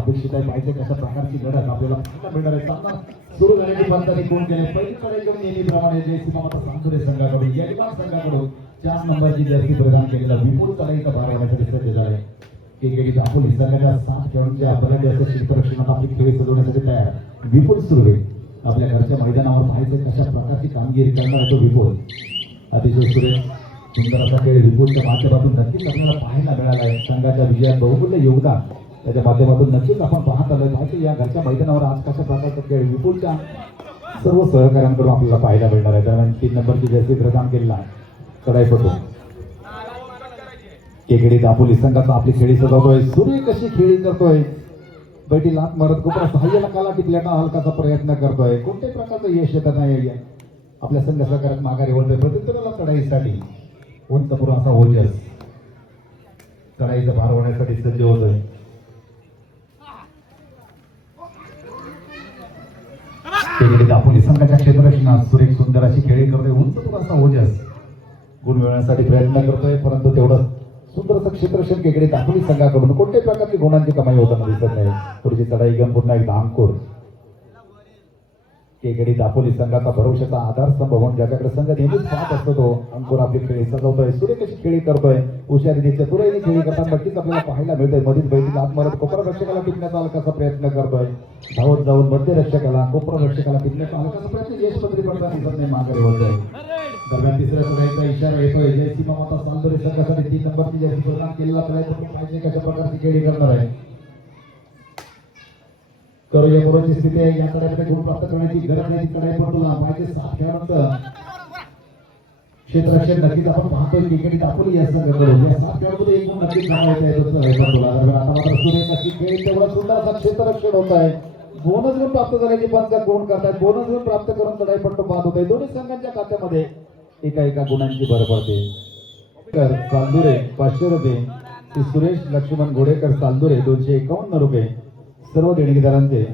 अपेक्षित आहे. पाहिजे कशा प्रकारची लढत आपल्याला पाहायला मिळणार आहे. सामना सुरू झाल्याची पंचाने कोण केले पहिली कडे घेऊन नेहमीप्रमाणे जयसिंह माता सांगुरे संघाकडून यजमान संघाकडून 4 नंबरची जर्सी प्रदान केलेला विपुल तलाईचा भार होण्यासाठी सज्ज झालाय. केकेडी दापोली संघाच्या 7 खेळाडूंच्या बलाढ्य क्षेत्ररक्षणात आपली खेळी सजवण्यासाठी तयार. विपुल सुर्वे आपल्या घरच्या मैदानावर पाहायचं कशा प्रकारची कामगिरी करणार आहे तो विपुल. अतिशय सुरेख सुंदर असा खेळ विपुलच्या माध्यमातून नक्कीच आपल्याला पाहायला मिळाला आहे. संघाच्या विजयात बहुमूल्य योगदान त्याच्या माध्यमातून नक्कीच आपण पाहत आलोय. माहिती या घरच्या मैदानावर आज कशा प्रकारचा खेळ विपुलच्या सर्व सहकाऱ्यांकडून आपल्याला पाहायला मिळणार आहे. दरम्यान 3 नंबरची जर्सी प्रदान केलेला चढाईपटू केकेडी दापोली संघाचा आपली खेळी सजवतोय. सूर्य कशी खेळी करतोय. बैठी लात मारत कोपरा सहाय्याला काला टिकल्याचा हलकाचा प्रयत्न करतोय. कोणत्याही प्रकारचं यश येत नाही. आपल्या संघ सहकार्यात माघारी वळतोय. प्रत्युत्तराला चढाईसाठी उंच पुरा असा ओजस चढाईचा भार होण्यासाठी सज्ज होतोय. केकेडी दापोली संघाच्या क्षेत्ररक्षणात सुरेख सुंदर अशी खेळी करतोय. उंच पुरा असा ओजस गुण मिळवण्यासाठी प्रयत्न करतोय. परंतु तेवढं सुंदर असं क्षेत्ररक्षण केकेडी दापोली संघाकडून कोणत्याही प्रकारची गुणांची कमाई होताना दिसत नाही. पुढची चढाई घेऊन पुन्हा एकदा अंकुर केकेडी दापोली संघाचा भरवशाचा आधारस्तंभ म्हणून ज्याच्याकडे संघ नेहमीच पाहत असतो तो अंकुर आपली खेळी सजवतोय. सूर्य कशी खेळी करतोय. हुशारीने चतुराईने खेळी करताना नक्कीच आपल्याला पाहायला मिळतंय. मधील बैठीला लात मारत कोपरा रक्षकाला टिपण्याचा हलकासा प्रयत्न करतोय. धावत जाऊन मध्य रक्षकाला कोपरा रक्षकाला टिपण्याचा हलकासा प्रयत्न यश पत्री पडताना दिसत नाही. माघारी होतोय. दरम्यान तिसऱ्या चढाईचा इशारा येतोय. जयसिंह माता सांगोरे संघासाठी 3 नंबरची जर्सी प्रदान केलेला चढाईपटू पाहिजे कशा प्रकारची खेळी करणार आहे. करूया बरोबरची स्थिती आहे. या चढाईमध्ये गुण प्राप्त करण्याची गरज नाही. चढाईपटूला पाहिजे 7 खेळाडूंचं क्षेत्ररक्षण नक्कीच आपण पाहतोय. केकेडी दापोली या संघाकडून या 7 खेळाडूंमध्ये एक गुण नक्कीच जाणवत आहे. चढाईपटूला दरम्यान आता मात्र सूर्य कशी खेळी तेवढा सुंदर असा क्षेत्ररक्षण होत आहे. बोनस गुण प्राप्त झाल्याची पंच गुण करतात. बोनस गुण प्राप्त करून चढाईपट्टू बाद होत आहे. दोन्ही संघांच्या खात्यामध्ये एका गुणांची भर पडते. चांदुरे 500 रुपये. श्री सुरेश लक्ष्मण घोडेकर चांदुरे 251 रुपये. सर्व देणगीदारांचे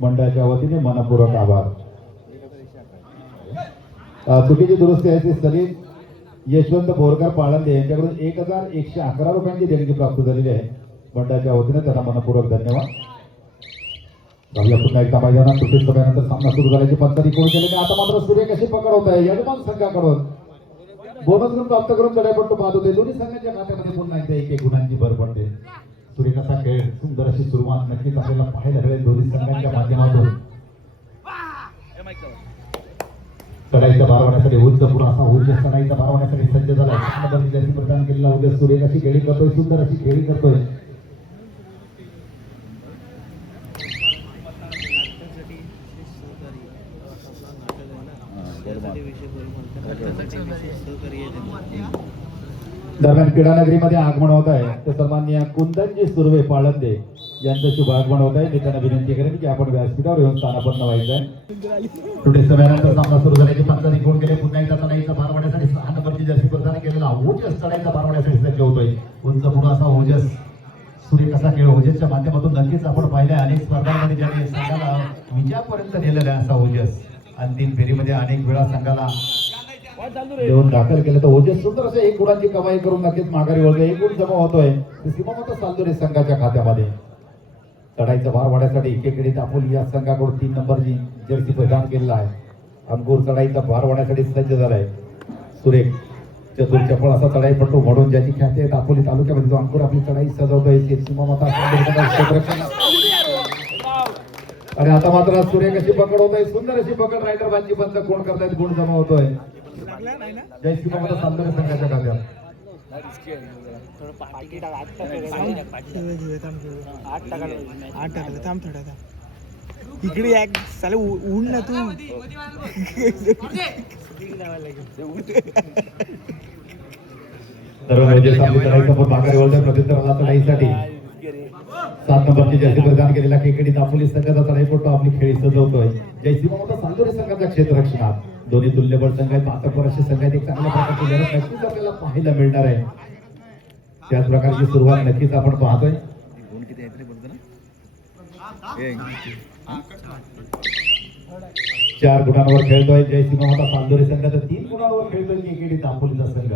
मंडळाच्या वतीने मनपूर्वक आभार. चुकीची दुरुस्ती आहे. सलीम यशवंत बोरकर पाळंदे यांच्याकडून 1111 रुपयांची देणगी प्राप्त झालेली आहे. मंडळाच्या वतीने त्यांना मनपूर्वक धन्यवाद. पुन्हा एकदा मैदानात तुटीत सभेनंतर सामना सुरू झाल्याची पंचायत कोण केले. आता मात्र सूर्य कशी पकड होत आहे. यजमान संघाकडून बोनस गुण प्राप्त करून चढाईपट्टू बाद होते. दोन्ही संघांच्या खात्यामध्ये पुन्हा एकदा एक गुणांची भर पडते. सूर्य कसा खेळ सुंदर अशी सुरुवात नक्कीच आपल्याला पाहायला मिळेल. दोन्ही संघांच्या माध्यमातून चढाईचा भार होण्यासाठी उंच पुरा असा ऊर्जा चढाईचा भार होण्यासाठी सज्ज झाला. जर्सी प्रदान केलेला उद्या सूर्य कशी खेळी करतोय. सुंदर अशी खेळी करतोय. दरम्यान क्रीडानगरीमध्ये आगमन होत आहे. तर सन्माननीय कुंदनजी सुर्वे पाळंदे यांचं शुभ आगमन होत आहे. मी त्यांना विनंती करेन की आपण व्यासपीठावर येऊन स्थानापन्न व्हायचंय. टुडे सभेनंतर सामना सुरू झाल्याची पंचाने कोण केले. पुन्हा एकदा चढाईचा भार वाढण्यासाठी 6 नंबरची जर्सी प्रदान केलेला ओजस चढाईचा भार वाढण्यासाठी सज्ज होतोय. उंच पुढे असा ओजस सूर्य कसा खेळ ओजसच्या माध्यमातून नक्कीच आपण पाहिलंय. अनेक स्पर्धांमध्ये ज्याने संघाला विजयापर्यंत नेलेला आहे असा ओजस. अंतिम फेरीमध्ये अनेक वेळा संघाला देऊन दाखल केलं. तर ओजस सुंदर असं 1 गुणांची कमाई करून नक्कीच माघारी वळतोय. 1 गुण जमा होतोय सीमामाता सांगोरे संघाच्या खात्यामध्ये. चढाईचा भार वाढण्यासाठी केकेडी दापोली या संघाकडून 3 नंबरची जर्सी प्रदान केलेला आहे. अंकुर चढाईचा भार वाढण्यासाठी सज्ज झालाय. सुरेख चतुर चपळ असा चढाईपट्टू म्हणून ज्याची ख्याती आहे दापोली तालुक्यामध्ये तो अंकुर आपली चढाई सजवतोय. सीमामाता आणि आता मात्र सूर्य कशी पकड होत आहे. सुंदर अशी पकड रायडर बांची पंच कोण करतायत. गुण जमा होतोय. जय सीमामाता सांगोरे संघाच्या खात्यात. इकडे ऊन ना तू चढाईसाठी 7 नंबरची जर्सी प्रदान केलेला केकेडी दापोली संघाचा चढाईपट्टू आपली खेळी सजवतोय. जय सीमामाता सांगोरे संघाच्या क्षेत्ररक्षणात दोन्ही तुल्यबळ संघ आहेत. मातबर असे संघ आहेत. एक चांगल्या प्रकारची लढत नक्कीच आपल्याला पाहायला मिळणार आहे. त्याच प्रकारची सुरुवात नक्कीच आपण पाहतोय. 4 गुणांवर खेळतोय जय सीमामाता सांगोरे संघ. तर 3 गुणांवर खेळतोय केकेडी दापोलीचा संघ.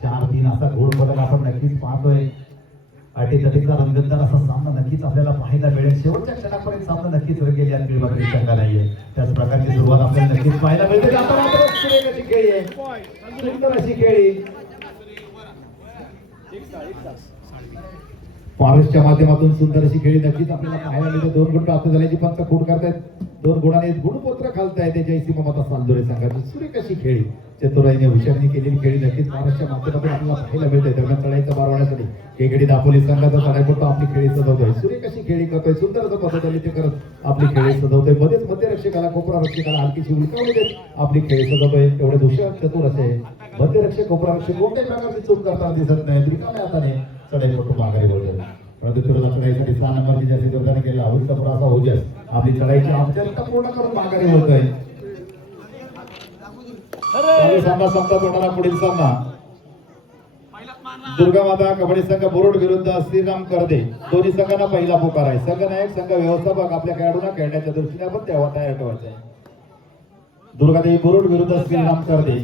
4-3 असा गोड बदल आपण नक्कीच पाहतोय. अटीतटीचा रंगतदार असा सामना नक्कीच आपल्याला पाहायला मिळेल. शेवटच्या क्षणापर्यंत सामना नक्कीच रंगेल यात निर्माण शंका नाहीये. त्याच प्रकारची सुरुवात आपल्याला नक्कीच पाहायला मिळते. आता मात्र सुरेख अशी खेळी आहे, सुंदर अशी खेळी. पारसच्या माध्यमातून सुंदर अशी खेळी नक्कीच आपल्याला पाहायला मिळते. 2 गुण प्राप्त झाल्याची पंच खूट करतायत. 2 गुणाने गुणपत्र खालताय ते जयसिंह ममता सालदोरे संघाची. सुरेख अशी खेळी चतुराईने हुशारीने केलेली खेळी नक्कीच महाराष्ट्राच्या माध्यमातून आपल्याला पाहायला मिळते. दरम्यान चढाईचा बार वाढण्यासाठी केकडी दापोली संघाचा चढाईपट्टू आपली खेळी सजवतोय. सुरेख अशी खेळी करतोय, सुंदर असं पद्धतीने ते करत आपली खेळी सजवतोय. मध्येच मध्यरक्षकाला कोपरा रक्षकाला हलकीशी उलकावली देत आपली खेळी सजवतोय. एवढे हुशार चतुर असे मध्यरक्षक कोपरा रक्षक कोणत्याही प्रकारची चूक करताना दिसत नाही. रिकाम्या हाताने चढाईपट्टू माघारी वळतो. परंतु तुला चढाईसाठी 6 नंबरची जर्सी जोरदार केला अवधीचा पुरासा ओजस आपली चढाईची औपचारिकता पूर्ण करून माघारी वळतोय. सामना संपता तोंडाला पुढील सामना दुर्गा माता कबड्डी संघ बोरुड विरुद्ध श्रीराम करदे. दोन्ही संघांना पहिला पुकार आहे. संघ नायक संघ व्यवस्थापक आपल्या खेळाडूंना खेळण्याच्या दृष्टीने आपण तेव्हा तयार ठेवायचं आहे. दुर्गादेवी बोरुड विरुद्ध श्रीराम करदे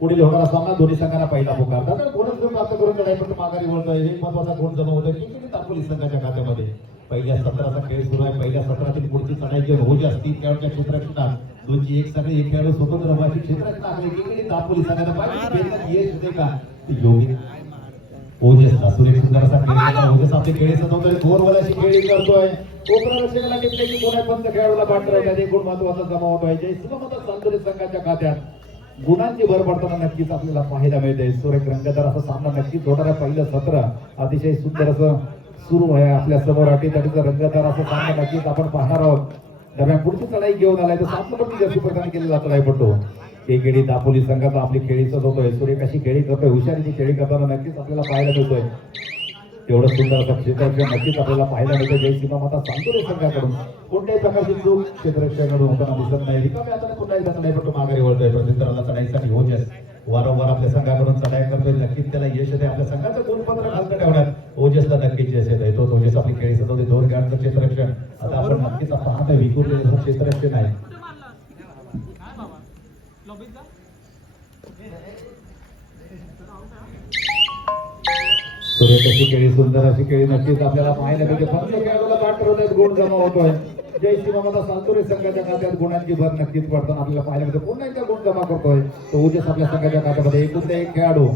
पुढील होणारा सामना दोन्ही संघांना पहिला पुकार. दादा बोनस गुण प्राप्त करून चढाईपट्टू माघारी वळतोय. एक महत्वाचा गुण जमा होतोय की दापोली संघाच्या खात्यामध्ये. पहिल्या सत्राचा खेळ सुरू आहे. पहिल्या सत्रातील पुढची चढाई घेऊन होजी असतील खेळाच्या क्षेत्रात 2-1 सगळे एक खेळाडू स्वतंत्र व्हायची क्षेत्रात टाकले की दापोली संघाला पाहिजे यश होते का ते योगी ओजस सुरेख सुंदर असा खेळ ओजस आपली खेळी सजवतोय. 2 वलाची खेळी करतोय. कोपरा रक्षकाला घेतले की कोणा पंच खेळाडूला पाठवतात. एक गुण महत्वाचा जमा होतोय. जयसिंह ममता सालदोरे संघाच्या खात्यात गुणांची भर पडताना नक्कीच आपल्याला पाहायला मिळते. सुरेख रंगतदार असा सामना नक्कीच होणारा. पहिलं सत्र अतिशय सुंदर असं सुरू आहे आपल्या समोर. अटीतटीचा रंगतदार असा सामना नक्कीच आपण पाहणार आहोत. दरम्यान पुढची चढाई घेऊन आलाय तर 7 नंबरची जर्सी प्रदान केलेला चढाईपट्टू केकेडी दापोली संघाचा आपली खेळी सजवतोय. सुरेख अशी खेळी करतोय. हुशारीची खेळी करताना नक्कीच आपल्याला पाहायला मिळतोय. एवढं सुंदर असं क्षेत्ररक्षण नक्कीच आपल्याला पाहायला मिळते. जयसिंह ममता सालदोरे संघाकडून कोणत्याही प्रकारची चूक क्षेत्ररक्षणाकडून होताना दिसत नाही. रिकाम्या हाताने पुन्हा एकदा चढाईपट्टू माघारी वळतोय. प्रसिद्धाला चढाईसाठी ओजस वारंवार आपल्या संघाकडून चढाई करतोय. नक्कीच त्याला यश येते. आपल्या संघाचं गुणपत्र खालचं ठेवण्यात ओजसला नक्कीच यश येते. तोच ओजस आपली खेळी सजवते. 2 खेळांचं क्षेत्ररक्षण आता आपण नक्कीच पाहतोय. विखुरलेलं क्षेत्ररक्षण आहे. सुरेख अशी खेळी सुंदर अशी खेळी नक्कीच आपल्याला पाहायला मिळते. फक्त खेळाडूला पाठ ठरवत गुण जमा होतोय. जयसिंह ममता सालदोरे संघाच्या खात्यात गुणांची भर नक्कीच पडताना आपल्याला पाहायला मिळते. पुन्हा एकदा गुण जमा करतोय तो ओजस आपल्या संघाच्या खात्यामध्ये. एकूण एक खेळाडू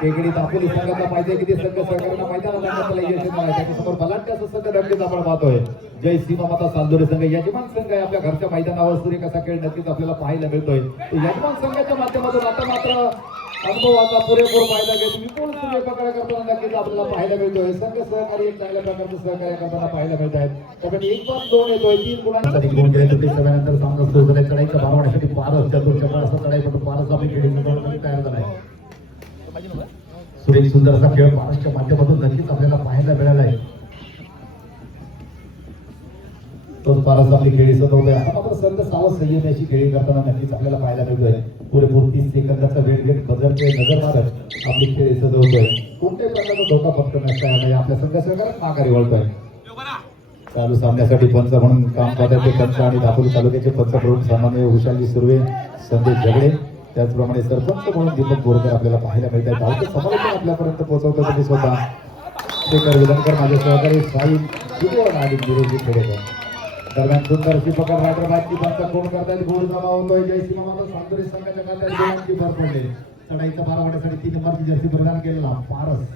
केकडी दापोली संघाचा पाहिजे की ते संघ सहकार्याला मैदानात त्याला यश आहे. त्याच्यासमोर बलाढ्य असं संघ नक्कीच आपण पाहतोय. जयसिंह ममता सालदोरे संघ यजमान संघ आहे. आपल्या घरच्या मैदानावर सुरेख असा खेळ नक्कीच आपल्याला पाहायला मिळतोय. यजमान संघाच्या माध्यमातून आता मात्र अनुभवाचा पुरेपूर फायदा घेत विपुल सूर्यप्रकाश करताना नक्कीच आपल्याला पाहायला मिळतोय. संघ सहकारी एक चांगल्या प्रकारचं सहकार्य करताना पाहायला मिळत आहेत. त्यामुळे 1-2 येतोय. 3 गुणांसाठी गुण केले तर ते सगळ्यानंतर सामना सुरू झाला. चढाईचा भार वाढण्यासाठी पारस चतुर्चक्र असा चढाईपट्टू पारस आपली खेळी तयार झालाय. सुरेख सुंदर असा खेळ पारसच्या माध्यमातून नक्कीच आपल्याला पाहायला मिळाला आहे. तोच पारस आपली खेळी सजवतोय. आता मात्र संघ सावध संयमी अशी खेळी करताना नक्कीच आपल्याला पाहायला मिळतोय. पुरेपूर 30 सेकंदाचा वेळ घेत बदलतोय नजर मारत आपली खेळी सजवतोय. कोणत्याही प्रकारचा धोका पत्करण्यास नाही. आपल्या संघ सहकार्यात माघारी वळतोय. चालू सामन्यासाठी पंच म्हणून काम करतात ते पंच आणि दापोली तालुक्याचे पंच प्रमुख सामान्य हुशाली सुर्वे संदेश झगडे त्याचप्रमाणे सरपंच म्हणून दीपक बोरकर आपल्याला पाहायला मिळत आहेत. धावते समालोचन आपल्यापर्यंत पोहोचवतो तुम्ही स्वतः शेखर विलंकर माझे सहकारी साई शिकवण आणि गिरीजी खेडेकर. दरम्यान सुंदर अशी पकड रायडर बाईकची पंच कोण करतायत. गोल जमा होतोय. जयसिंह ममता सालदोरे संघाच्या खात्यात गुणांची भर पडली. चढाईचा भार वाढण्यासाठी 3 नंबरची जर्सी प्रदान केलेला पारस.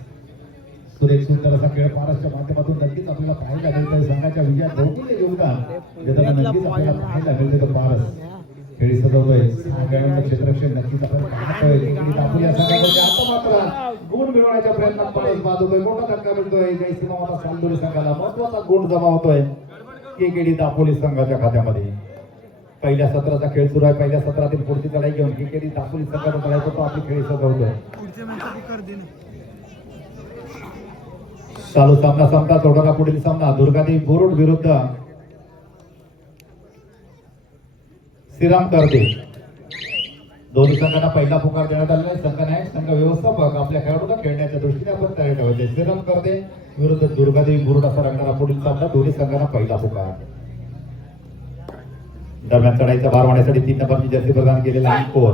सुरेख सुंदर असा खेळ पारसच्या माध्यमातून नक्कीच आपल्याला पाहायला मिळतोय. संघाच्या विजयात बहुमूल्य योगदान देताना नक्कीच आपल्याला पाहायला मिळते. तो पारस खेळी सजवतोय. क्षेत्ररक्षण नक्कीच आपण पाहतोय. दापोली या संघाकडे आता मात्र गुण मिळवण्याच्या प्रयत्नात पारस बाद होतोय. मोठा धक्का मिळतोय. जयसिंह ममता सालदोरे संघाला महत्वाचा गुण जमा होतोय केकेडी दापोली संघाच्या खात्यामध्ये. पहिल्या सत्राचा खेळ सुरू आहे. पहिल्या सत्रातील पुढची चढाई घेऊन केकेडी दापोली संघाचा चढाई करतो आपली खेळी सजवतोय. चालू सामना संपता तोडगा पुढील सामना दुर्गादेवी बोरुड विरुद्ध श्रीराम करदे. दोन्ही संघांना पहिला पुकार देण्यात आलेला आहे. संघ नायक संघ व्यवस्थापक आपल्या खेळाडूंना खेळण्याच्या दृष्टीने आपण तयार ठेवायचे. श्रीराम करदे विरुद्ध दुर्गादेवी बोरुड असा रंगणारा पुढील सामना. दोन्ही संघांना पहिला पुकार. दरम्यान चढाईचा भार वाढण्यासाठी 3 नंबरची जर्सी प्रदान केलेला अंकोर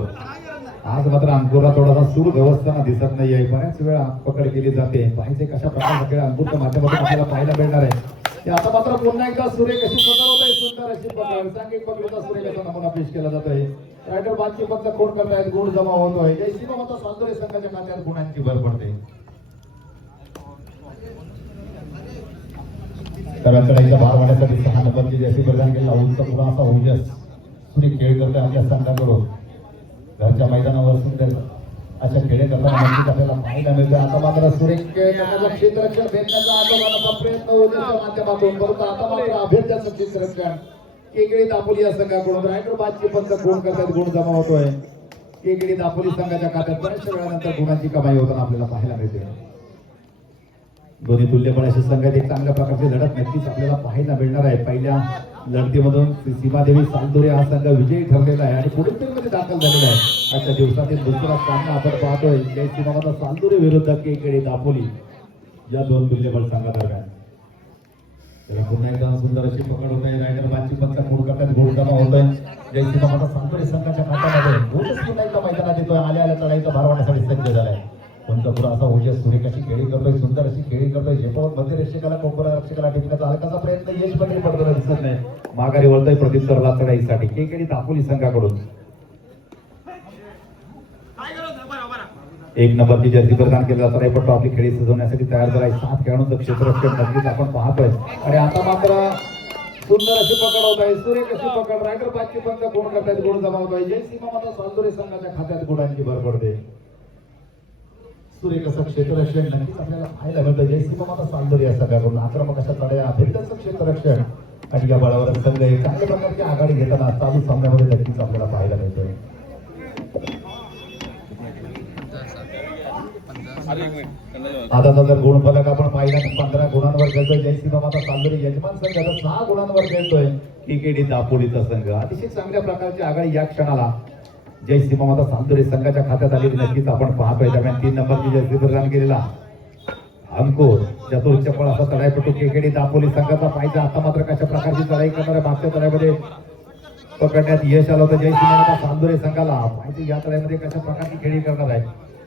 आज मात्र अंकुरला थोडासा सूर व्यवस्थाना दिसत नाहीये. बऱ्याच वेळा पकड केली जाते. पाहिजे कशा प्रकारचा खेळ अंकुरच्या माध्यमातून आपल्याला पाहायला मिळणार आहे. ते आता मात्र पुन्हा एकदा सूर्य कशी पकड होत आहे. सुंदर अशी पकड सांघिक पकडीचा सूर्य कसा नमुना पेश केला जातोय. रायडर बादची पक्ष कोण करतायत. गुण जमा होतोय. जय श्री माता सालदोरे संघाच्या खात्यात गुणांची भर पडते. तळाच्या भार वाढण्यासाठी 6 नंबरची जैसी प्रदान केलेला उंच पुरा असा ओजस सूर्य खेळ करतोय आपल्या संघाकडून. घरच्या मैदानावर सुंदर अशा खेळ करताना नक्कीच आपल्याला पाहायला मिळतं. आता मात्र सूर्य क्षेत्ररक्षण भेटण्याचा आटोबाचा प्रयत्न ओजसच्या माध्यमातून परंतु आता मात्र अभेद्याचं क्षेत्ररक्षण केकडी दापोली या संघाकडून. रायडर बादची पंच गुण करतात. गुण जमा होतोय. केकडी दापोली संघाच्या खात्यात बऱ्याचशा वेळानंतर गुणांची कमाई होताना आपल्याला पाहायला मिळते. दोन्ही तुल्यबळ अशा संघात एक चांगल्या प्रकारची लढत नक्कीच आपल्याला पाहायला मिळणार आहे. पहिल्या लढतीमधून सीमादेवी सालदोरे हा संघ विजयी ठरलेला आहे आणि पुढील फेरीमध्ये दाखल झालेला आहे. आजच्या दिवसातील दुसरा सामना आपण पाहतोय जय सीमामाता सालदोरे विरुद्ध केकडी दापोली या दोन तुल्यबळ संघादरम्यान. त्याला पुन्हा एकदा सुंदर अशी पकड होत आहे. रायडर बादची पंच गुण करतात. गुण जमा होतोय. जय सीमामाता सालदोरे संघाच्या खात्यामध्ये गुणच पुन्हा एकदा मैदानात येतोय. आल्या चढाईचा भार वाढण्यासाठी सज्ज झालाय. पंचपुरा असा ओजस सूर्य कशी खेळी करतोय. सुंदर अशी खेळी करतोय. झेपावून मध्यरक्षकाला कोपरा रक्षकाला टिकण्याचा हलकाचा प्रयत्न यश पण पडताना दिसत नाही. माघारी वळतोय प्रत्युत्तरला चढाईसाठी केकडी दापोली संघाकडून. 1 नंबरची जर्सी प्रदान केला जातो. पण आपली खेळी सजवण्यासाठी तयार झालाय. 7 खेळाडूंचं क्षेत्ररक्षण नक्कीच आपण पाहतोय आणि आता मात्र सुंदर अशी पकड होत आहे. सूर्य कशी पकड. रायडर बादची पंच गुण करतायत. गुण जमा होतोय. जय सीमामाता सालदोरे संघाच्या खात्यात गुणांची भर पडते. सूर्य कसं क्षेत्ररक्षण नक्कीच आपल्याला पाहायला मिळतं. जय सीमामाता सालदोरे या संघाकडून आक्रमक अशा चढया अभिनंदनचं क्षेत्ररक्षण आणि या बळावर संघ एक चांगल्या प्रकारची आघाडी घेताना चालू सामन्यामध्ये नक्कीच आपल्याला पाहायला मिळतोय. आता जर गुण फलक आपण पाहिला 15 गुणांवर खेळतोय. जय सीमामाता सालदोरे यजमान संघ 6 गुणांवर खेळतोय. केकडी दापोलीचा संघ अतिशय चांगल्या प्रकारची आघाडी या क्षणाला जय सीमामाता सालदोरे संघाच्या खात्यात आलेली नक्कीच आपण पाहतोय. दरम्यान 3 नंबरची जर्सी प्रदान केलेला अंकुर चतुर्थ चपळ असा चढाईपटू केकडी दापोली संघाचा पाहिजे. आता मात्र कशा प्रकारची चढाई करणार आहे. मागच्या चढाईमध्ये पकडण्यात यश आलं होतं जय सीमामाता सालदोरे संघाला. पाहिजे या चढाईमध्ये कशा प्रकारची खेळी करणार आहे.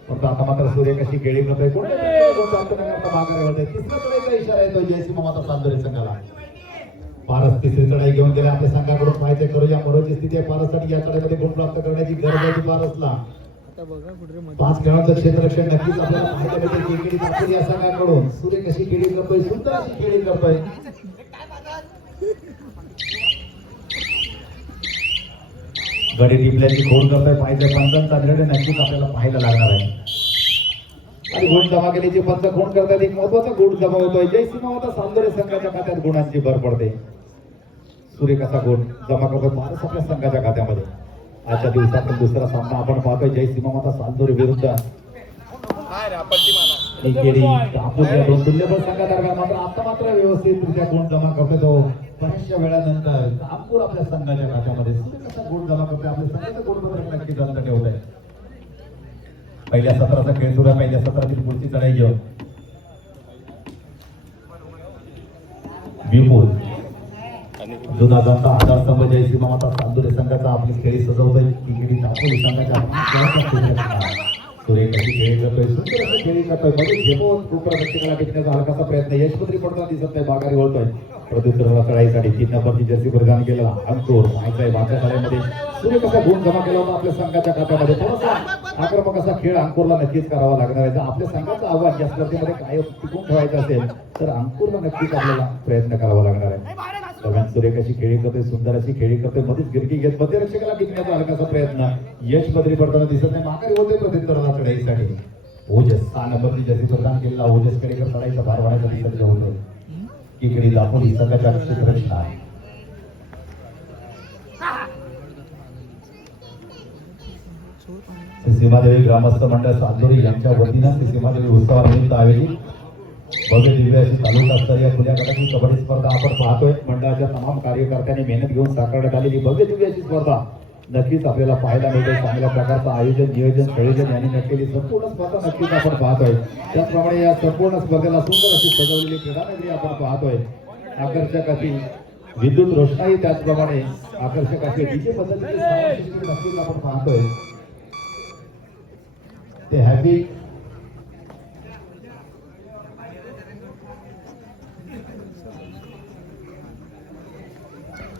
परंतु आता मात्र सूर्य कशी खेळी करतोय. तिसऱ्या चढाईचा इशारा येतो जय सीमामाता सालदोरे संघाला. पारस तिसरी चढाई घेऊन गेले आपल्या संघाकडून. पाहिजे करूया मरोची स्थिती आहे पारससाठी. या चढाईमध्ये गुण प्राप्त करण्याची गरज आहे पारसला. 5 खेळांचं क्षेत्ररक्षण नक्कीच आपल्याला पाहायला मिळते. केकडी दापोली या संघाकडून. सूर्य कशी खेळी करतोय. सुंदर अशी खेळी करतोय. गडी टिपल्याची खोड करतोय. पाहिजे पंचांचा निर्णय नक्कीच आपल्याला पाहायला लागणार आहे आणि गुण जमा केल्याची पंच गुण करतात. एक महत्वाचा गुण जमा होतोय. जय सीमामाता सालदोरे संघाच्या खात्यात गुणांची भर पडते. सूर्य कसा गुण जमा करतो पारस आपल्या संघाच्या खात्यामध्ये. आजच्या दिवसातील दुसरा सामना आपण पाहतोय जय सीमामाता सालदोरे विरुद्ध केकडी दापोली या दोन तुल्यबळ संघादरम्यान. मात्र आता मात्र व्यवस्थितरित्या गुण जमा करतोय तो बऱ्याचशा वेळानंतर दामपूर आपल्या संघाच्या खात्यामध्ये. सूर्य कसा गुण जमा करतोय. आपल्या संघाचं गुणपत्रक नक्कीच अंत ठेवत आहे. पहिल्या सत्राचा खेळ सुरू आहे. पहिल्या सत्रातील पुढची चढाई घेऊन विपुल जुना जाणता आधारस्तंभ जय सीमामाता सालदोरे संघाचा आपली खेळी सजवतोय. केकडी दापोली संघाच्या सूर्य कशी खेळी करतोय. सुंदर अशी खेळी करतोय. मध्ये झेपवून उपरक्षकाला टिकण्याचा हलकासा प्रयत्न यशपत्री पडताना दिसत नाही. माघारी वळतोय प्रत्युत्तराला चढाईसाठी 3 नंबरची जर्सी प्रदान केलेला अंकुर माहिती आहे. मागच्या चढाईमध्ये सूर्य कसा गुण जमा केला होता आपल्या संघाच्या खात्यामध्ये. थोडासा आक्रमक असा खेळ अंकुरला नक्कीच करावा लागणार आहे. जर आपल्या संघाचं आव्हान या स्पर्धेमध्ये कायम टिकून ठेवायचं असेल तर अंकुरला नक्कीच आपल्याला प्रयत्न करावा लागणार आहे. दरम्यान सूर्य कशी खेळी करतोय. सुंदर अशी खेळी करतोय. मध्येच गिरकी घेत मध्यरक्षकाला टिकण्याचा हलकासा प्रयत्न यश बदली पडताना दिसत नाही. माघारी होते प्रत्युत्तराला चढाईसाठी ओजस 6 नंबरची जर्सी प्रदान केलेला ओजस कडेकर चढाईचा भार वाढायसाठी सज्ज होतोय. केकडी दापोली संघाच्या क्षेत्ररक्षण आहे. सीमादेवी ग्रामस्थ मंडळ सालदोरे यांच्या वतीनं सीमादेवी उत्सवानिमित्त आयोजित भव्य दिव्य अशी तालुकास्तरीय खुल्या गटाची कबड्डी स्पर्धा आपण पाहतोय. मंडळाच्या तमाम कार्यकर्त्यांनी मेहनत घेऊन साकारण्यात आलेली भव्य दिव्य अशी स्पर्धा नक्कीच आपल्याला पाहायला मिळते. चांगल्या प्रकारचं आयोजन नियोजन संयोजन यांनी नक्कीली संपूर्ण स्पर्धा नक्कीच आपण पाहतोय. त्याचप्रमाणे या संपूर्ण स्पर्धेला सुंदर अशी सजवलेली क्रीडानगरी आपण पाहतोय. आकर्षक अशी विद्युत रोषणाई त्याचप्रमाणे आकर्षक अशी डीजे पद्धतीची नक्कीच आपण पाहतोय. ते happy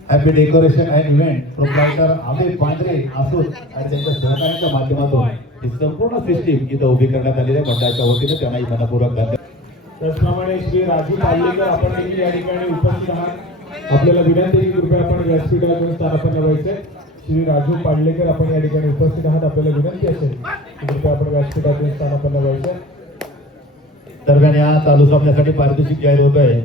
happy decoration and event proprietor Amit पांढरे असून आणि त्यांच्या सहकार्याच्या माध्यमातून ही संपूर्ण सिस्टीम इथं उभी करण्यात आलेली आहे मंडळाच्या वतीने त्यांनाही मनपूर्वक धन्यवाद. त्याचप्रमाणे श्री राजू पाल्लेकर आपण देखील या ठिकाणी उपस्थित आहात. आपल्याला विनंती आहे की कृपया आपण व्यासपीठावरून स्थानापन्न व्हायचे. श्री राजू पाल्लेकर आपण या ठिकाणी उपस्थित आहात. आपल्याला विनंती असेल की कृपया आपण व्यासपीठावरून स्थानापन्न व्हायचे. दरम्यान या चालू सामन्यासाठी पारितोषिक जाहीर होत आहे.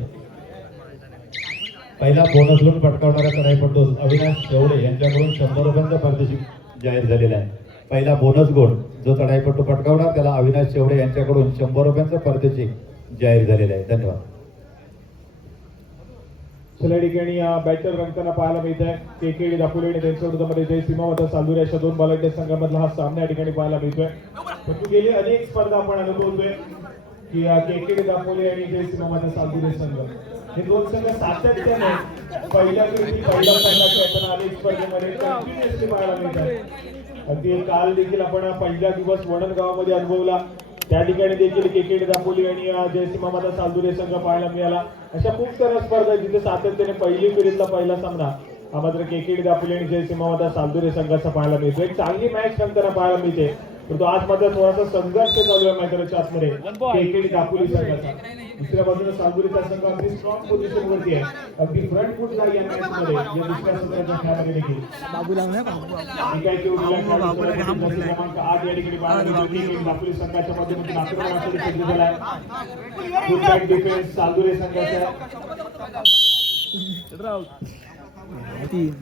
पहिला बोनस गुण पटकावणारा कढाईपटू अविनाश शेवडे यांच्याकडून 100 रुपयांचं पारितोषिक जाहीर झालेलं आहे. पहिला बोनस गुण जो कढाईपटू पटकावणार त्याला अविनाश शेवडे यांच्याकडून 100 रुपयांचं पारितोषिक जाहीर झालेलं आहे. धन्यवाद. या ठिकाणी बॅटर रंगताना पाहायला मिळत आहे. केकेडी दापोली आणि त्यांच्या विरोधामध्ये जय सीमावता चालू अशा दोन बलाढ्य संघामधला हा सामना या ठिकाणी पाहायला मिळतोय. परंतु गेली अनेक स्पर्धा आपण अनुभवतोय की केकेडी दापोली आणि जय सीमावता चालू संघ हे दोन संघ सातत्याने पहिल्या खेळताना अनेक स्पर्धेमध्ये कंटिन्युअसली पाहायला मिळतात. अगदी काल देखील आपण पहिला दिवस वडण गावामध्ये अनुभवला. त्या ठिकाणी देखील केकेडी दापोली आणि जयसीमामाता सालदुरे संघ पाहायला मिळाला. अशा खूप साऱ्या स्पर्धा जिथे सातत्याने पहिली फेरीतला पहिला सामना हा मात्र केकेडी दापोली आणि जयसीमामाता सालदुरे संघाचा पाहायला मिळतो. एक चांगली मॅच नंतर पाहायला मिळते. परंतु आज मात्र थोडासा संघर्ष चालू आहे मैदानाच्या आतमध्ये केकेडी दापोली संघाचा. दुसऱ्या बाजूला सालदुरेचा संघ अगदी स्ट्रॉंग पोझिशन वरती आहे. अगदी फ्रंट फूट झाली या मॅच मध्ये या दुसऱ्या सत्राच्या खेळामध्ये देखील बाबू लागला बाबू क्रमांक 8 या ठिकाणी पाहायला मिळतो. केकेडी दापोली संघाच्या माध्यमातून आक्रमणासाठी सज्ज झाला आहे. गुड बॅक डिफेन्स सालदुरे संघाचा. तीन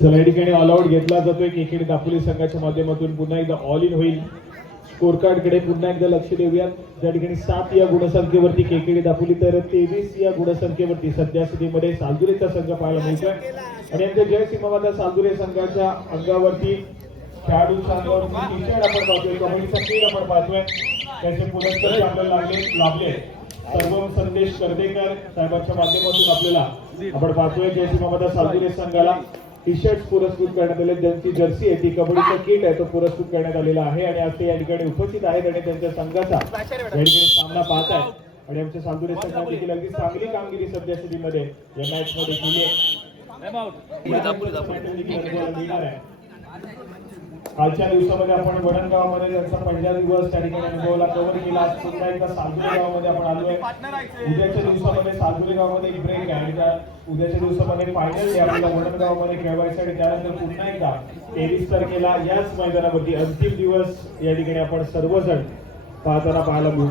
चला या ठिकाणी ऑल आउट घेतला जातोय केकेडी दापोली संघाच्या माध्यमातून. पुन्हा एकदा ऑल इन होईल. स्कोर कार्ड कडे पुन्हा एकदा लक्ष देऊयात. ज्या ठिकाणी 7 या गुणसंख्येवरती केकेडी दापोली तर 23 या गुणसंख्येवरती सध्या स्थितीमध्ये सालदुरेचा संघ पाहायला मिळतोय. आणि यांच्या जय सीमावादा सालदुरे संघाच्या अंगावरती खेळाडूंच्या अंगावरती टी-शर्ट आपण पाहतोय. कबड्डीचा खेळ आपण पाहतोय. त्याचे पुरस्कार आपल्याला लाभले. सर्व संदेश कर्देकर साहेबांच्या माध्यमातून आपल्याला आपण पाहतोय जय सीमावादा सालदुरे संघाला टी-शर्ट पुरस्कृत करण्यात आले. ज्यांची जर्सी आहे ती कबड्डीचा किट आहे तो पुरस्कृत करण्यात आलेला आहे. आणि आज ते या ठिकाणी उपस्थित आहेत आणि त्यांच्या संघाचा या ठिकाणी सामना पाहत आहेत. आणि आमच्या सालदुरे संघाने देखील अगदी चांगली कामगिरी सध्या स्थितीमध्ये या मॅच मध्ये केली आहे. कालच्या दिवसामध्ये आपण वडण गावामध्ये त्यांचा पहिला दिवस त्या ठिकाणी अनुभवला कव्हर केला. पुन्हा एकदा सालदुरे गावामध्ये आपण आलोय. उद्याच्या दिवसामध्ये सालदुरे गावामध्ये एक ब्रेक आहे आणि त्या उद्याच्या दिवसामध्ये फायनल डे आपल्याला वडण गावामध्ये खेळवायचं आणि त्यानंतर पुन्हा एकदा 23 तारखेला याच मैदानावरती अंतिम दिवस या ठिकाणी आपण सर्वजण पाहायला मिळू.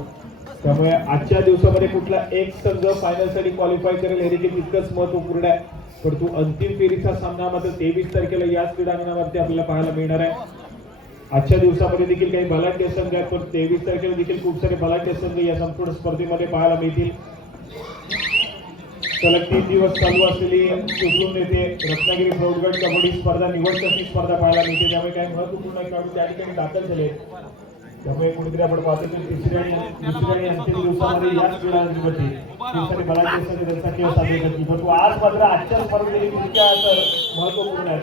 त्यामुळे आजच्या दिवसामध्ये कुठला एक संघ फायनल साठी क्वालिफाय करेल हे देखील तितकंच महत्वपूर्ण आहे. परंतु अंतिम फेरीचा सामना मात्र 23 तारखेला याच क्रीडांगणावरती आपल्याला पाहायला मिळणार आहे. आजच्या दिवसामध्ये देखील काही बलाढ्य संघ आहेत पण 23 तारखेला देखील खूप सारे बलाढ्य संघ या संपूर्ण स्पर्धेमध्ये पाहायला मिळतील. सलग 3 दिवस चालू असलेली सुटून येथे रत्नागिरी प्रौढगड कबड्डी स्पर्धा निवडणुकी स्पर्धा पाहायला मिळते. त्यामुळे काही महत्वपूर्ण खेळाडू त्या ठिकाणी दाखल झाले. त्यामुळे कुठेतरी आपण पाहतो की दुसऱ्या आणि अंतिम दिवसामध्ये याच क्रीडांगणावरती खूप सारे बलाढ्य संघ त्यांचा खेळ साजरे करतील. परंतु आज मात्र आजच्या स्पर्धेत इतक्या महत्वपूर्ण आहे.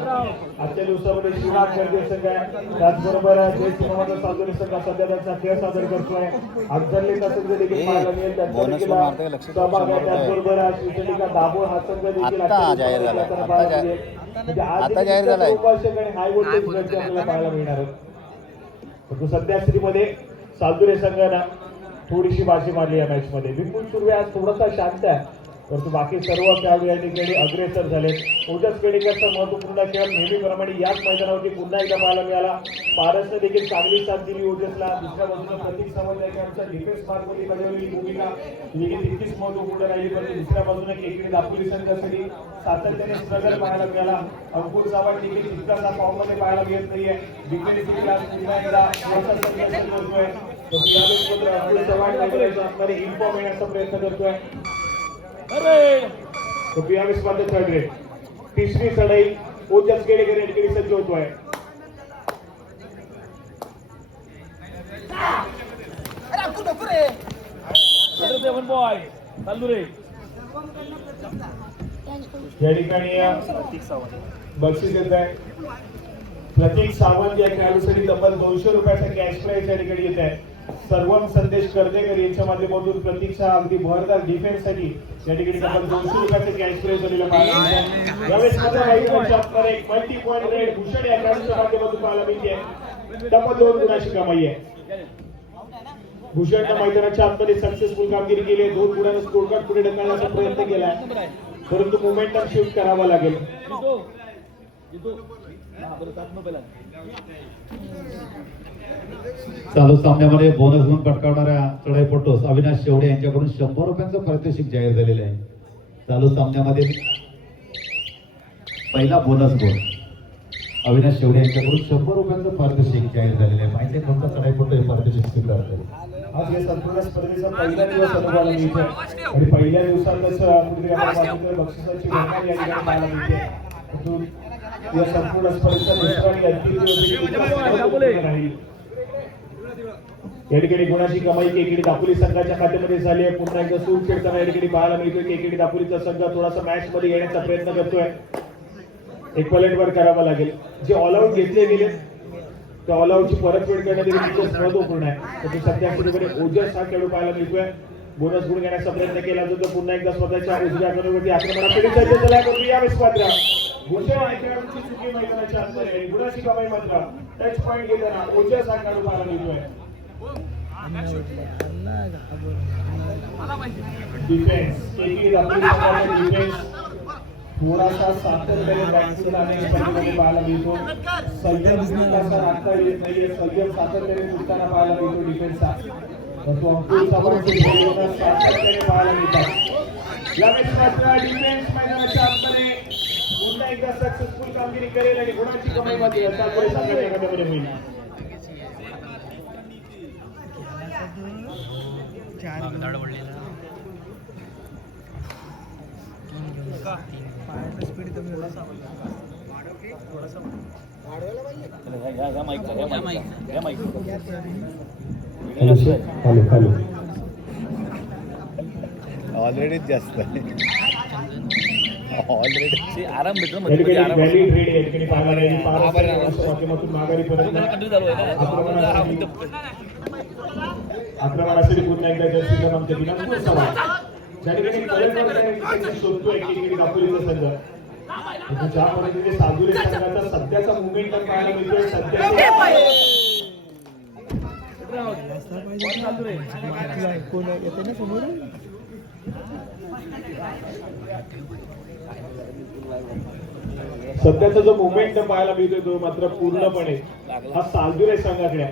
आजच्या दिवसामध्ये शिवराज गर्दे संघ आहे. त्याचबरोबर जय सीमावादा सालदुरे संघ सध्या त्यांचा खेळ सादर करतोय. अगदरलेचा संघ देखील पाहायला मिळेल. सहभाग आहे. त्याचबरोबर श्रीचंडिका दाभोळ हा संघ देखील आता जाहीर झाला. आता जाहीर झालाय. हाय व्होल्टेज मॅच आपल्याला पाहायला मिळणार आहे. परंतु सध्या स्थितीमध्ये सालदुरे संघाने थोडीशी बाजी मारली या मॅच मध्ये. विपुल सुर्वे आज थोडासा शांत आहे परंतु बाकी सर्व खेळाडू या ठिकाणी अग्रेसर झाले. ओजस केडेकरचा महत्वपूर्ण खेळ नेहमीप्रमाणे याच मैदानावरती पुन्हा एकदा पाहायला मिळाला. पारसने देखील चांगली साथ दिली ओजसला. दुसऱ्या बाजूला प्रतीक सावंत यांच्या डिफेन्स मार्गमध्ये बजावलेली भूमिका ही तितकीच महत्वपूर्ण राहिली. परंतु दुसऱ्या बाजूने केकेडी दापोली संघासाठी सातत्याने स्ट्रगल पाहायला मिळाला. अंकुर चव्हाण देखील तितकासा फॉर्म मध्ये पाहायला मिळत नाहीये. डिफेन्स देखील आज पुन्हा एकदा संघर्ष करतोय. अंकुर चव्हाण मध्ये इन्फॉर्म येण्याचा प्रयत्न करतोय. तो 22 मध्ये थर्ड रेट तिसरी चढाई ओजस केडेकर या ठिकाणी सज्ज होतोय. या ठिकाणी बक्षीस येत आहे प्रतीक सावंत या खेळाडूसाठी तब्बल 200 रुपयाचा कॅश प्राइज या ठिकाणी येत आहे. सर्वम संदेश कर्देकर यांच्या माध्यमातून प्रतीक्षा अगदी भरदार डिफेन्स साठी या ठिकाणी तब्बल 200 रुपयाचा कॅश प्राइज दिलेला पाहायला मिळते. यावेळेस मात्र वाईटवर एक मल्टी पॉइंट रेड भूषण या खेळाडूच्या माध्यमातून पाहायला मिळते. तब्बल 2 गुणाची कमाई आहे. भूषणच्या मैदानाच्या आतमध्ये सक्सेसफुल कामगिरी केली. 2 गुणांना स्कोर कार्ड पुढे ढकलण्याचा प्रयत्न केला परंतु मोमेंटम शिफ्ट करावा लागेल. चालू सामन्यामध्ये बोनस गुण पटकावणाऱ्या चढाईपटूस अविनाश शेवडे यांच्याकडून 100 रुपयांचं पारितोषिक जाहीर झालेलं आहे. चालू सामन्यामध्ये पहिला बोनस गुण अविनाश शेवडे यांच्याकडून 100 रुपयांचं पारितोषिक जाहीर झालेलं आहे. माहिती कोणता चढाईपटू हे पारितोषिक स्वीकारतो. आज या संपूर्ण स्पर्धेचा पहिला दिवस अनुभवायला मिळतोय आणि पहिल्या दिवसातच कुठेतरी आपण पाहतो बक्षिसाची गणना या ठिकाणी पाहायला मिळते. परंतु या संपूर्ण स्पर्धेचा दुसरा आणि अंतिम दिवस राहील. या ठिकाणी गुणाची कमाई केकेडी दापोली संघाच्या खात्यामध्ये झाली आहे. पुन्हा एकदा सूर खेळताना या ठिकाणी पाहायला मिळतोय. केकेडी दापोलीचा संघ थोडासा मॅच मध्ये येण्याचा प्रयत्न करतोय. एक पलटवर करावा लागेल. जे ऑल आउट घेतले गेले त्या ऑल आउटची परतफेड करण्यात तितकंच महत्वपूर्ण आहे. तर सध्या ठिकाणी ओजस हा खेळू पाहायला मिळतोय. बोनस गुण घेण्याचा प्रयत्न केला जातो. पुन्हा एकदा स्वतःच्या उजव्या गणवरती आक्रमणाकडे सज्ज झाला करू यावेळेस मात्र भूषण या खेळाडूची चुकी मैदानाच्या आतमध्ये गुणाची कमाई मात्र टच पॉइंट घेताना ओजस हा खेळू पाहायला मिळतोय. डिफेन्स केकेडी दापोली संघाचा डिफेन्स थोडासा सातत्याने बॅटिंग आणि स्पर्धेमध्ये पाहायला मिळतो. संयम जिंकण्याचा राखता येत नाहीये. संयम सातत्याने सुटताना पाहायला मिळतो डिफेन्सचा. तो अंकुश सातत्याने पाहायला मिळतात. यावेळेस मात्र डिफेन्स मैदानाच्या आतमध्ये पुन्हा एकदा सक्सेसफुल कामगिरी करेल आणि गुणाची कमाई मात्र दापोली संघाच्या खात्यामध्ये होईल. स्पीड कमी ऑलरेडी जास्त आहे. ऑलरेडी आराम भेटतो आक्रमणासाठी पुन्हा एकदा जर्सी क्रमांक 3 ज्या ठिकाणी शोधतोय केकेडी दापोलीचा संघ. ज्या पद्धतीने साजुरे संघाचा सध्याचा मुवमेंटम पाहायला मिळतोय. कोण येते ना समोर सध्याचा जो मुवमेंटम पाहायला मिळतोय तो मात्र पूर्णपणे हा सालजुरे संघाकडे.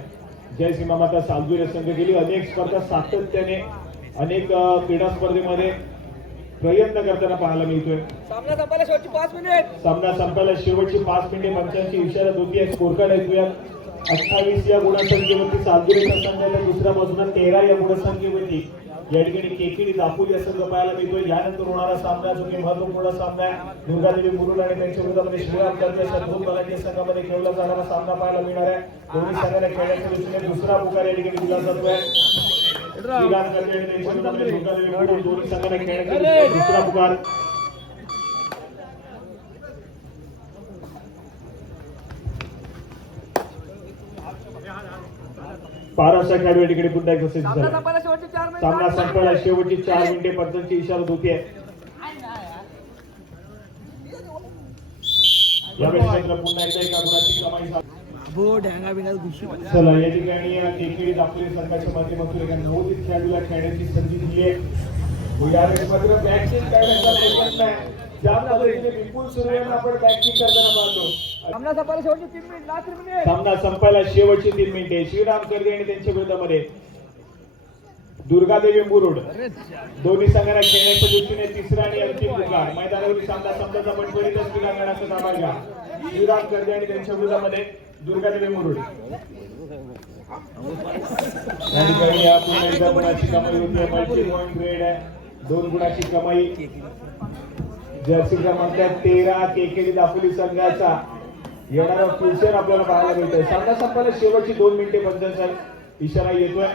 जय सीमा माता सालजुरे संघ गेली अनेक स्पर्धा सातत्याने अनेक क्रीडा स्पर्धेमध्ये प्रयत्न करताना पाहायला मिळतोय. सामना संपायला शेवटची 5 मिनिट. सामना संपायला शेवटची 5 मिनिटे पंचांची इशारा होती. स्कोर कार्ड ऐकूया. 28 या गुणसंख्येवरती सालजुरेचा संघ आहे. दुसऱ्या बाजूला 13 या गुणसंख्येवरती या ठिकाणी केकेडी दापोली या संघ पाहायला मिळतोय. यानंतर होणारा सामना जो की महत्वपूर्ण सामना आहे दुर्गादेवी मुरुड आणि त्यांच्या विरोधामध्ये श्रीराम कर्जे सद्गुण बलाढ्य संघामध्ये खेळला जाणारा सामना पाहायला मिळणार आहे. दोन्ही संघांना खेळण्याच्या दृष्टीने दुसरा पुकार या ठिकाणी दिला जातोय. श्रीराम कर्जे आणि त्यांच्या विरोधामध्ये दुर्गादेवी मुरुड दोन्ही संघांना खेळण्याच्या दृष्टीने दुसरा पुकार. पाराशा खेळाडू या ठिकाणी पुन्हा एक सज्ज झाला. सामना संपायला शेवटची 4 मिनिटे पंचांची इशारा होती आहे. यावेळेस मात्र पुन्हा एकदा एका गुणाची कमाई चला या ठिकाणी केकेडी दापोली संघाच्या माध्यमातून एका नवोदित खेळाडूला खेळण्याची संधी दिली आहे. यावेळेस मात्र बॅटिंग करण्याचा प्रयत्न आहे. ज्या पद्धतीने विपुल सूर्यवंशी आपण बॅटिंग करताना पाहतो. सामना संपायला शेवटची 3 मिनिट लास्ट मिनिट. सामना संपायला शेवटची 3 मिनिटे. श्रीराम कर्जे आणि त्यांच्या विरोधामध्ये दुर्गादेवी मुरुड दोन्ही संघांना खेळण्याच्या दृष्टीने तिसरा आणि अंतिम पुकार. मैदानावरील सामना संपल्याचा पण परितच क्रीडांगणाचा ताबा घ्या. श्रीराम कर्जे आणि त्यांच्या विरोधामध्ये दुर्गादेवी मुरुड. या ठिकाणी या पुन्हा एकदा गुणाची कमाई होती. मल्टी पॉइंट ग्रेड आहे. 2 गुणाची कमाई. जर्सी क्रमांक 13 केकेडी दापोली संघाचा येणारा फ्युचर आपल्याला पाहायला मिळतोय. सामना संपायला शेवटची 2 मिनिटे पंचांचा इशारा येतोय.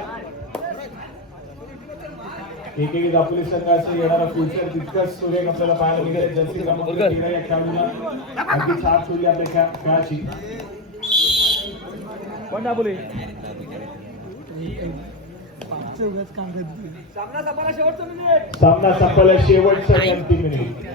केकेडी दापोली संघ असं येणारा फ्युचर तितकंच सुरेख आपल्याला पाहायला मिळेल. जर्सी क्रमांक 13 या खेळाडूला अगदी छाप सोडली आपल्या खेळाची. कोण दाबोली सामना संपायला शेवटचं मिनिट. सामना संपला शेवटचं आणि अंतिम मिनिट.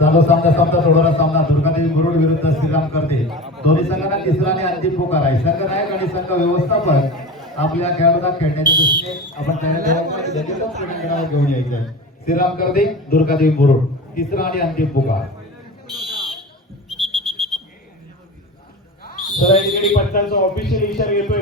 चालू सामना संपता थोडा सामना दुर्गादेवी मुरुड विरुद्ध श्रीराम करते. दोन्ही संघांना तिसरा आणि अंतिम पुकार आहे. संघ नायक आणि संघ व्यवस्थापक आपल्या खेळाडूंना खेळण्याच्या दृष्टीने आपण तयार घेऊन यायचं. श्रीराम करते दुर्गादेवी मुरुड तिसरा आणि अंतिम पुकार. सर पंचांचा ऑफिशियल इशारा येतोय.